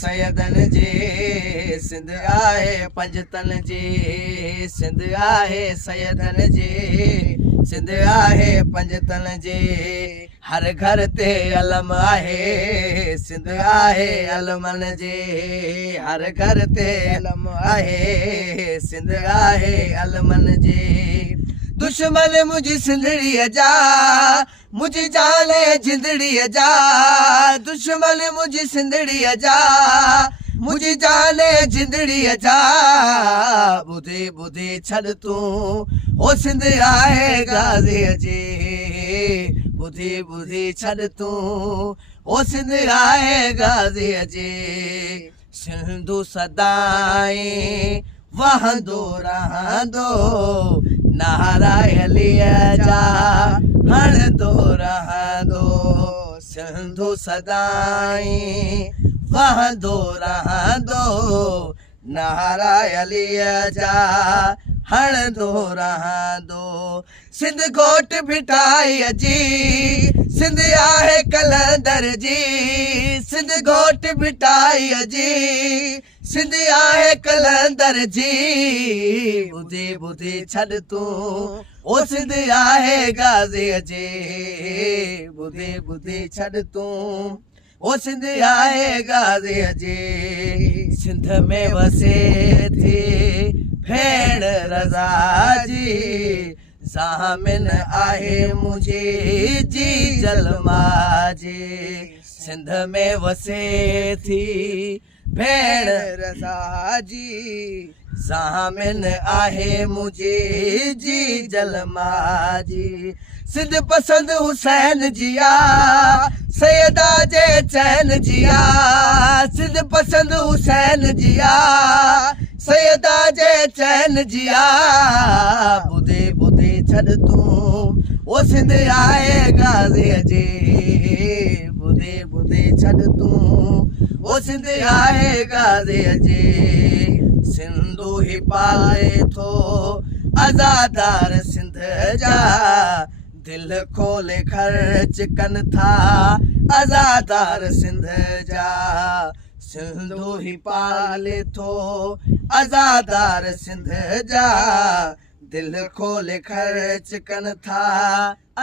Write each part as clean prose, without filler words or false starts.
सैयदन जी सिंध आहे पंजतन जी सिंध आहे सैयदन जी सिंध आहे पंजतन जी हर घर ते अलम आहे सिंध आहे अलमन जी हर घर ते अलम आहे सिंध आहे अलमन जी दुश्मन मुझी सिंधड़ीअ जा मुझी जाने जिंदड़ीअ जा दुश्मन मुझी सिंधड़ीअ जा मुझी जाने जिंदड़ीअ जा ॿुधी ॿुधी छॾ तूं ओ सिंध आहे गाज़ीअ जी ॿुधी ॿुधी छॾ तूं ओ सिंध आहे गाज़ीअ जी सिंधु सदाई वहंदो रहंदो नारा अलीअ जा हणंदो रहंदो सिंधु सदाई वहंदो रहंदो नारा अलीअ जा हणंदो रहंदो सिंध घोट भिटाईअ जी सिंध आहे कलंदर जी सिंध घोट भिटाईअ जी सिंध आहे कलंदर जी ॿुधी ॿुधी छॾ तूं ओ सिंध आहे गाज़ीअ जी ॿुधी ॿुधी छॾ तूं ओ सिंध आहे गाज़ीअ जी सिंध में वसे थी भेण रज़ा जी ज़ामिन आहे मुंहिंजी जी जलमा जी सिंध में वसे थी भेण रज़ा जी ज़ामिन आहे मुंहिंजी जी जलमा जी सिंध पसंद हुसैन जिया सैयदा जे चैन जिया सिंध पसंद हुसैन जिया सैयदा जे चैन जिया ॿुधी ॿुधी छॾ तूं ओ सिंध आहे गाज़ीअ जी ॿुधी ॿुधी छॾ तूं ओ सिंध आहे गाज़ीअ जी सिंधु ही पाले थो आज़ादार सिंध जा दिल खोले ख़र्च कनि था आज़ादार सिंध जा सिंधु ही पाले थो आज़ादार सिंध जा दिल खोले ख़र्च कनि था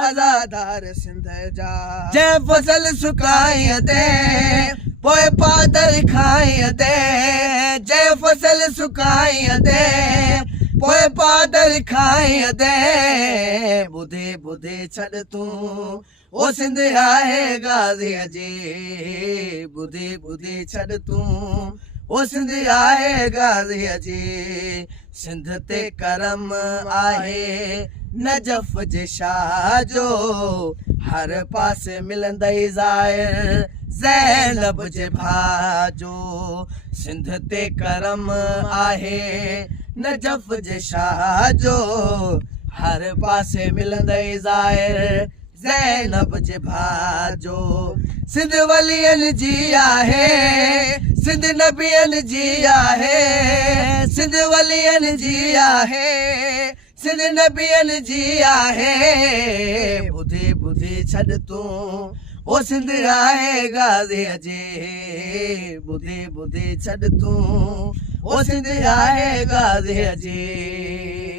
आज़ादार सिंध जा जंहिं फसल सुकाईअ ते पोइ पादल खाईअ ते जंहिं फसल सुकाईअ ते पोइ पादल खाईअ ते ॿुधी ॿुधी छॾ तूं ओ सिंध आहे गाज़ीअ जी ॿुधी ॿुधी छॾ तूं ओ सिंध आहे गाज़ीअ जी सिंध ते करम आहे नजफ़ जे शाह जो हर पासे मिलंदई ज़ाहिर ज़ैनब जे भाउ जो सिंध ते करम आहे नजफ़ जे शाह जो हर पासे मिलंदई ज़ाहिर ज़ैनब जे भाउ जो सिंध वलियनि जी आहे सिंध नबियनि जी आहे सिंध वलियनि जी आहे सिंध नबियनि जी आहे ॿुधी ॿुधी छॾ तूं ओ सिंध आहे गाज़ीअ जी ॿुधी ॿुधी छॾ तूं ओ सिंध आहे गाज़ीअ जी